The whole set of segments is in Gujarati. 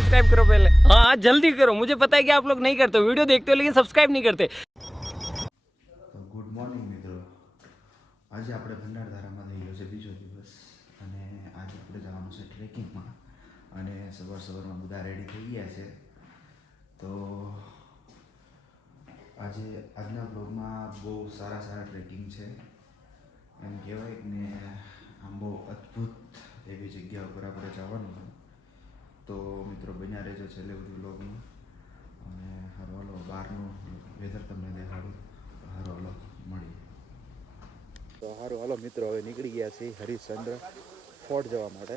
सब्सक्राइब करो पहले। हाँ जल्दी करो, मुझे पता है कि आप लोग नहीं करते हो, वीडियो देखते हो लेकिन सब्सक्राइब नहीं करते। તો ગુડ મોર્નિંગ મિત્રો, આજે આપણે ભંડારધારામાં થઈ ગયો છે બીજો દિવસ અને આજે આપણે જવાનું છે ટ્રેકિંગમાં અને સવારમાં બધા રેડી થઈ ગયા છે. તો આજના બ્લોગમાં બહુ સારા ટ્રેકિંગ છે એમ કહેવાય ને. આમ બહુ અદ્ભુત એવી જગ્યા ઉપર આપણે જવાનું છે. તો મિત્રો બન્યા રહેજો છેલ્લે બધું બ્લોગમાં અને હારો હાલો બહારનું વેધર તમને દેખાડું. હારો હાલો મળીએ. તો હારો હાલો મિત્રો, હવે નીકળી ગયા છીએ હરિશ્ચંદ્ર ફોર્ટ જવા માટે.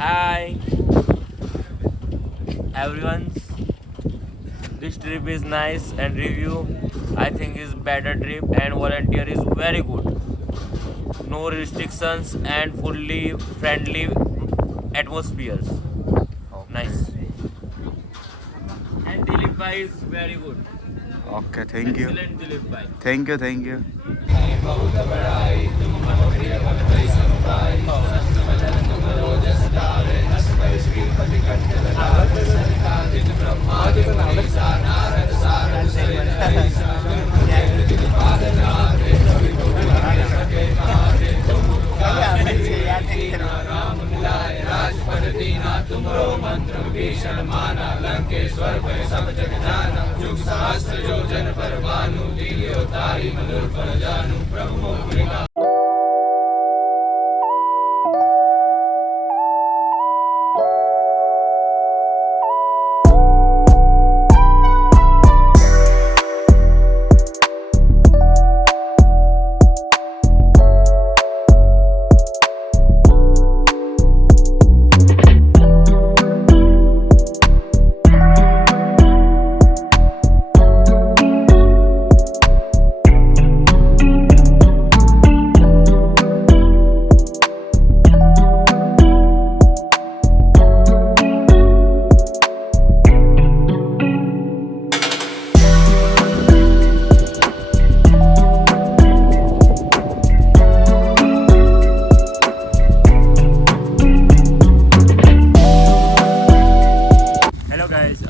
Hi everyone, this trip is nice and review I think is better trip and volunteer is very good, no restrictions and fully friendly atmospheres. Nice. And Dilip bhai is very good. Okay, thank you. Excellent Dilip bhai. Thank you.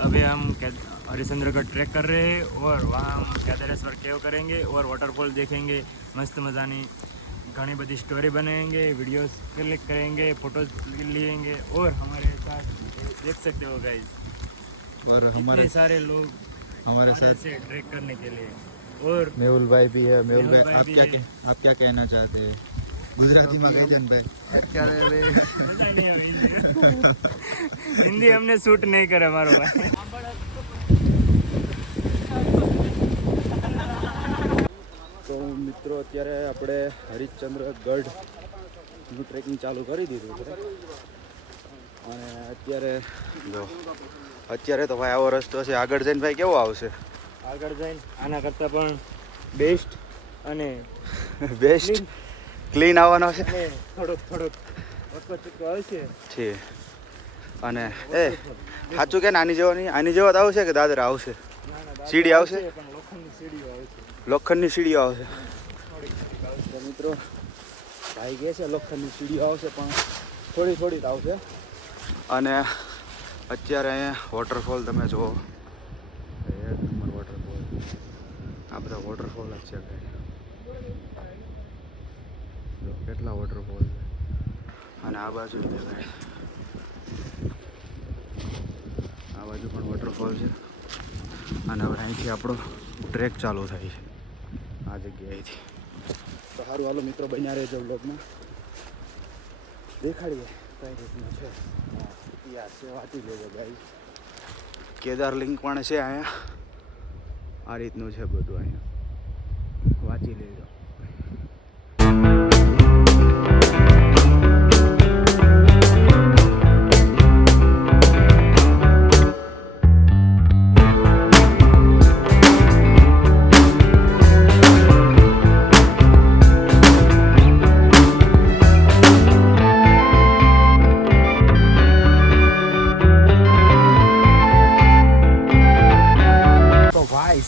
अभी हम हरिश्चंद्र का ट्रैक कर रहे हैं और वहाँ हम केदारेश्वर केव करेंगे और वाटरफॉल देखेंगे. मस्त मज़ानी घनी बड़ी स्टोरी बनाएंगे, वीडियोस क्लिक करेंगे, फोटोज लेंगे और हमारे साथ देख सकते हो गाइस और इतने सारे लोग हमारे साथ से ट्रैक करने के लिए. और मेहुल भाई भी है. मेहुल मेहुल भाई, भाई भी है. आप क्या कहना चाहते हैं गुजराती में? कहते हैं भाई हिंदी हमने शूट नहीं करे हमारो भाई. તો મિત્રો અત્યારે આપણે હરિશ્ચંદ્રગઢનું ટ્રેકિંગ ચાલુ કરી દીધું છે અને અત્યારે તો ભાઈ આવો રસ્તો છે. આગળ જઈને ભાઈ કેવો આવશે? આગળ જઈને આના કરતાં પણ બેસ્ટ અને બેસ્ટ ક્લીન આવવાનો છે થોડોક વક્કો ચૂકો આવશે છે. અને એ સાચું કે આની જેવો નહીં, આની જેવો તો આવશે કે દાદરા આવશે? સીડી આવશે, પણ લોખંડની સીડીઓ આવશે. લોખંડની સીડીઓ આવશે. તો મિત્રો ભાઈ કહે છે લોખંડની સીડીઓ આવશે પણ થોડી આવશે. અને અત્યારે અહીંયા વોટરફોલ તમે જુઓ, એક નંબર વોટરફોલ. આ બધા વોટરફોલ જ છે. જો કેટલા વોટરફોલ છે. અને આ બાજુ દેખાય, આ બાજુ પણ વોટરફોલ છે. અને હવે અહીંથી આપણો ટ્રેક ચાલુ થાય છે આ જગ્યાએથી. તો સારું હાલો મિત્રો, બન્યા રહેજો બ્લોગમાં, દેખાડીએ કઈ રીતનું છે. ઇતિહાસ છે, વાંચી લેજો ગાઈસ. કેદાર લિંક પણ છે અહીંયા. આ રીતનું છે બધું, અહીંયા વાંચી લેજો.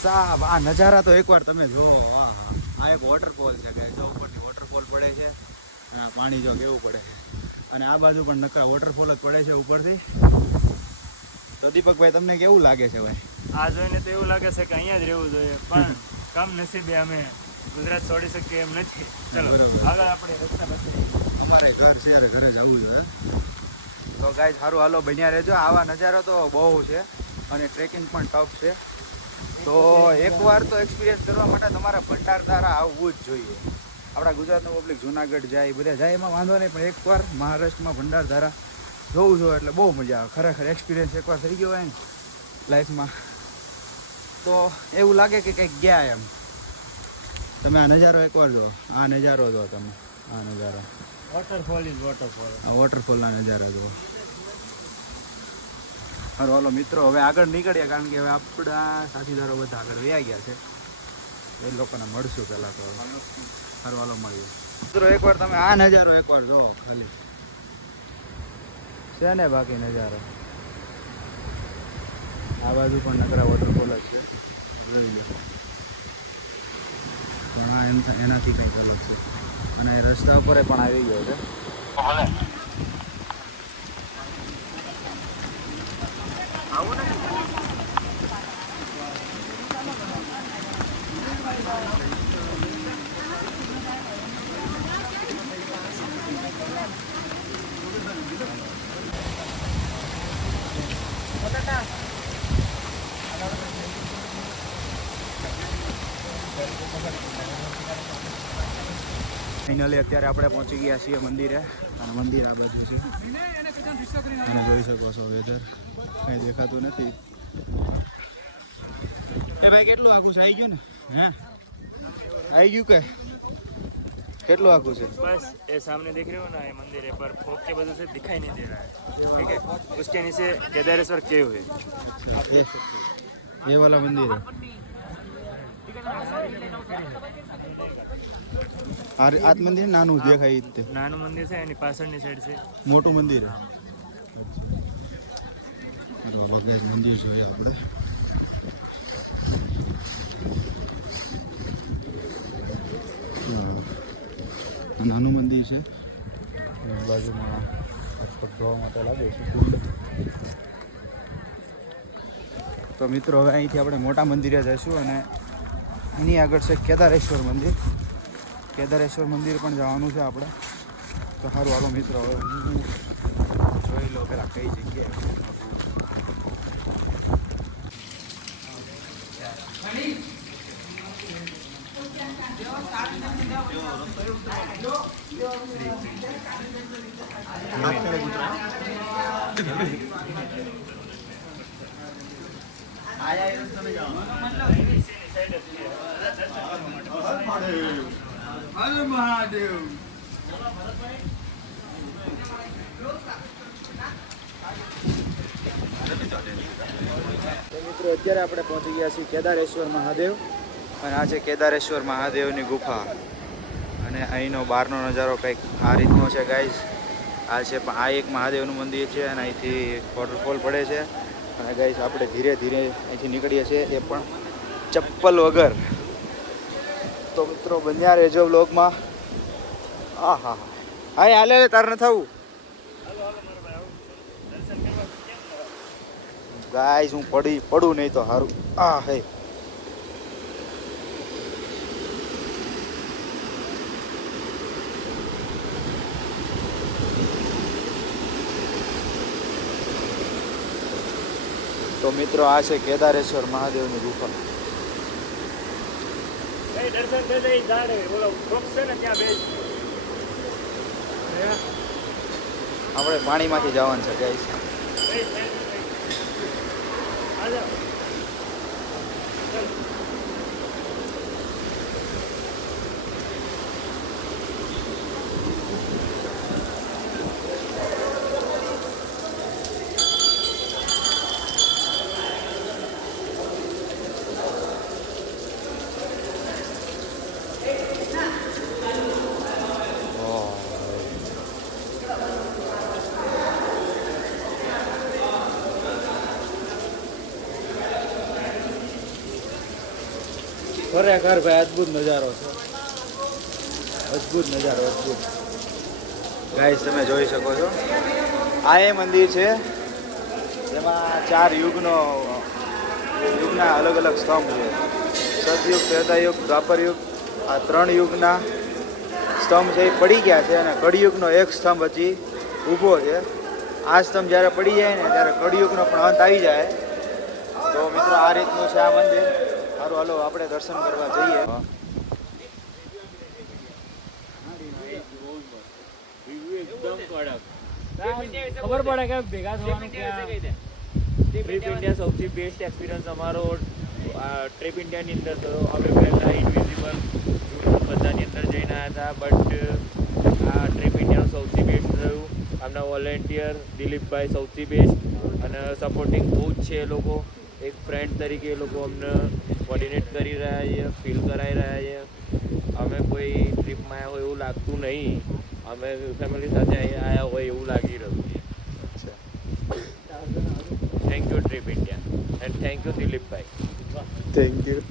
સાહેબ આ નજારા તો એકવાર તમે જુઓ. આ એક વોટરફોલ છે કે જો ઉપરથી વોટરફોલ પડે છે, પાણી જો કેવું પડે છે. અને આ બાજુ પણ નકા વોટરફોલ જ પડે છે ઉપરથી. તો દીપકભાઈ તમને કેવું લાગે છે ભાઈ? આ જોઈને તો એવું લાગે છે કે અહીંયા જ રહેવું જોઈએ, પણ કમ નસીબે અમે ગુજરાત છોડી શકીએ એમ નથી. ચલો બરોબર. આગળ આપણે રસ્તા બતાવીએ. અમારે ઘર છે યાર, ઘરે જવું જોઈએ. તો ગાઈસ સારું હાલો બન્યા રહેજો. આવા નજારો તો બહુ છે અને ટ્રેકિંગ પણ ટફ છે. તો એકવાર તો એક્સપિરિયન્સ કરવા માટે તમારે ભંડારધારા આવવું જ જોઈએ. આપણા ગુજરાતનું પબ્લિક જુનાગઢ જાય, બધા જાય એમાં વાંધો નહીં, પણ એકવાર મહારાષ્ટ્રમાં ભંડારધારા જોવું જોઈએ એટલે બહુ મજા આવે. ખરેખર એક્સપિરિયન્સ એકવાર થઈ ગયો હોય ને લાઈફમાં તો એવું લાગે કે કંઈક ગયા એમ. તમે આ નજારો એકવાર જુઓ, આ નજારો જુઓ તમે, આ નજારો, વોટરફોલ ઇઝ વોટરફોલ. આ વોટરફોલના નજારા જુઓ. સારું હાલો મિત્રો, હવે આગળ નીકળીએ, કારણ કે હવે આપણા સાથીદારો બધા આગળ વયા ગયા છે. એ લોકોને મળશું પહેલાં તો. સારું હાલો મળીએ મિત્રો. એકવાર તમે આ નજારો એકવાર જુઓ ખાલી, છે ને બાકી નજારો. આ બાજુ પણ નકરા વોટરફોલ જ છે, જોઈ લો. પણ આ એનાથી કંઈક અલગ છે અને રસ્તા ઉપર પણ આવી ગયો છે. ફાઇનલી અત્યારે આપણે પહોંચી ગયા છીએ મંદિરે, અને મંદિર આ બાજુ છે. તમે જોઈ શકો છો વેધર કંઈ દેખાતું નથી. એ ભાઈ કેટલું આખું છે? આવી ગયું ને? હે આવી ગયું કે કેટલું આખું છે? बस ये सामने देख रहे हो ना, ये मंदिर है, पर फोक के वजह से दिखाई नहीं दे रहा है. ठीक है, उसके नीचे केदारेश्वर केव है, आप देख सकते हो. ये वाला मंदिर है. આ મંદિર નાનું દેખાય જ તે. નાનું મંદિર છે એની પાછળની સાઈડ છે મોટું મંદિર મંદિર જોઈએ આપણે. નાનું મંદિર છે, બાજુમાં આસપાસ જોવા માટે લાગે છે કુંડ. તો મિત્રો હવે અહીંથી આપણે મોટા મંદિરે જઈશું અને એની આગળ છે કેદારેશ્વર મંદિર. કેદારેશ્વર મંદિર પણ જવાનું છે આપણે. તો સારું હાલો મિત્રો, હવે હું જોઈ લો પેલા કઈ જગ્યાએ. મહાદેવ. મિત્રો અત્યારે આપણે પહોંચી ગયા છીએ કેદારેશ્વર મહાદેવ, અને આ છે કેદારેશ્વર મહાદેવની ગુફા. અને અહીંનો બહારનો નજારો કંઈક આ રીતનો છે ગાઈઝ. આ છે આ એક મહાદેવનું મંદિર છે અને અહીંથી વોટરફોલ પડે છે. અને ગાઈઝ આપણે ધીરે ધીરે અહીંથી નીકળીએ છીએ, એ પણ ચપ્પલ વગર. તો મિત્રો બન્યા રહેજો બ્લોગમાં. હા હા હા હાલે તાર ન થવું ગાઈઝ. હું પડું નહીં તો સારું. આ હે તો મિત્રો આ છે કેદારેશ્વર મહાદેવની ગુફા. દર્શન થઈ જાય ઝાડે બોલો વૃક્ષ છે ને ત્યાં બેસ. આપણે પાણીમાંથી જવાનું છે ગાઈસ. ખરેખર ભાઈ અદ્ભુત નજારો છે, અદ્ભુત નજારો, અદ્ભુત. ગાઈસ તમે જોઈ શકો છો આ એ મંદિર છે જેમાં 4 યુગના અલગ અલગ સ્તંભ છે. સતયુગ, ત્રેતાયુગ, દ્વાપર યુગ, આ 3 યુગના સ્તંભ છે એ પડી ગયા છે અને કળિયુગનો એક સ્તંભ હજી ઊભો છે. આ સ્તંભ જ્યારે પડી જાય ને ત્યારે કળિયુગનો પણ અંત આવી જાય. તો મિત્રો આ રીતનું છે આ મંદિર. સારું, હાલો આપણે દર્શન કરવા જઈએ. ખબર પડે કે ભેગા થવાનું ટ્રીપ ઇન્ડિયા સૌથી બેસ્ટ એક્સપિરિયન્સ અમારો ટ્રીપ ઇન્ડિયાની અંદર થયો. અમે પહેલાં ઇનવિઝિબલ બધાની અંદર જઈને આવ્યા હતા, બટ આ ટ્રીપ ઇન્ડિયાનું સૌથી બેસ્ટ થયું. આમના વોલેન્ટિયર દિલીપભાઈ સૌથી બેસ્ટ અને સપોર્ટિંગ બહુ જ છે. એ લોકો એક ફ્રેન્ડ તરીકે એ લોકો અમને કોર્ડિનેટ કરી રહ્યા છે, ફીલ કરાવી રહ્યા છે. અમે કોઈ ટ્રીપમાં આવ્યા હોય એવું લાગતું નહીં, અમે ફેમિલી સાથે આવ્યા હોય એવું લાગી રહ્યું છે. Thank you trip India and thank you Dilipbhai. Thank you.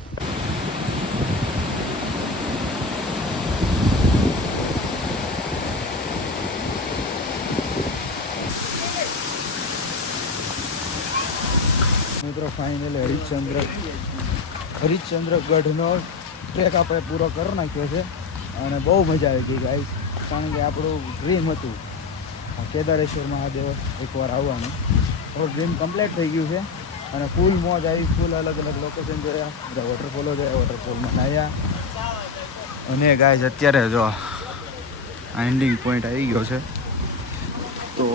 મિત્રો ફાઇનલી હરિશ્ચંદ્રગઢનો ટ્રેક આપણે પૂરો કરી નાખ્યો છે અને બહુ મજા આવી ગઈ ગાઈસ. કારણ કે આપણું ડ્રીમ હતું કેદારેશ્વર મહાદેવ એકવાર આવવાનું. તો ડ્રીમ કમ્પ્લીટ થઈ ગયું છે અને ફૂલ મોજ આવી. ફૂલ અલગ અલગ લોકેશન જોયા, બધા વોટરફોલો જોયા, વોટરફોલમાં નાહ્યા. અને ગાઈસ અત્યારે જો આ એન્ડિંગ પોઈન્ટ આવી ગયો છે તો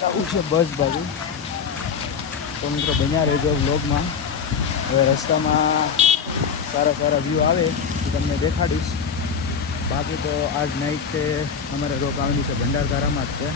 ચાલુ છે બસ બાજુ. તો મિત્રો બન્યા રહેજો વ્લોગમાં. હવે રસ્તામાં સારા વ્યૂ આવે તો તમને દેખાડીશ. બાકી તો આજ નાઇટ છે અમારે રોકાવાની છે ભંડારધારામાં જ છે.